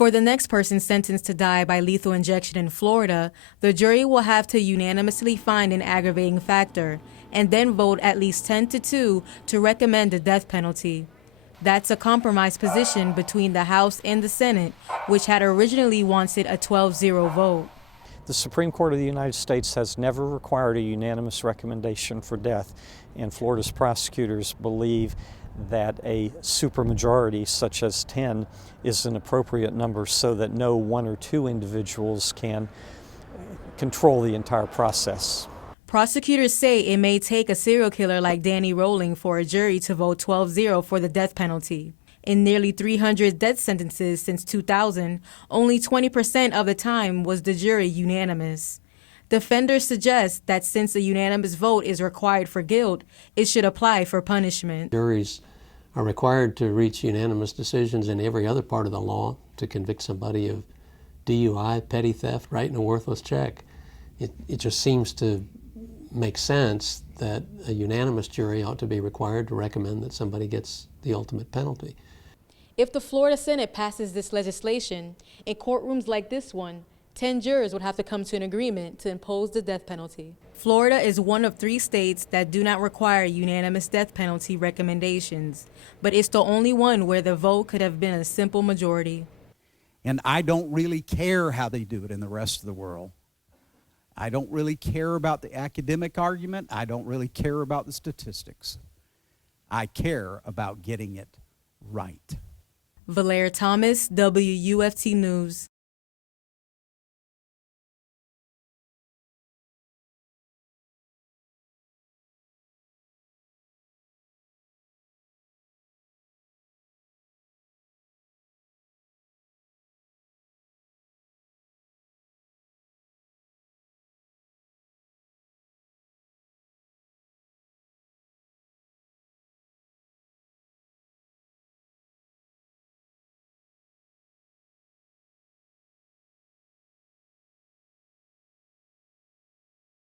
For the next person sentenced to die by lethal injection in Florida, the jury will have to unanimously find an aggravating factor and then vote at least 10-2 to recommend the death penalty. That's a compromise position between the House and the Senate, which had originally wanted a 12-0 vote. The Supreme Court of the United States has never required a unanimous recommendation for death, and Florida's prosecutors believe that a supermajority, such as 10, is an appropriate number so that no one or two individuals can control the entire process. Prosecutors say it may take a serial killer like Danny Rolling for a jury to vote 12-0 for the death penalty. In nearly 300 death sentences since 2000, only 20% of the time was the jury unanimous. Defenders suggest that since a unanimous vote is required for guilt, it should apply for punishment. Juries are required to reach unanimous decisions in every other part of the law to convict somebody of DUI, petty theft, writing a worthless check. It just seems to make sense that a unanimous jury ought to be required to recommend that somebody gets the ultimate penalty. If the Florida Senate passes this legislation, in courtrooms like this one, 10 jurors would have to come to an agreement to impose the death penalty. Florida is one of 3 states that do not require unanimous death penalty recommendations, but it's the only one where the vote could have been a simple majority. And I don't really care how they do it in the rest of the world. I don't really care about the academic argument. I don't really care about the statistics. I care about getting it right. Valaire Thomas, WUFT News.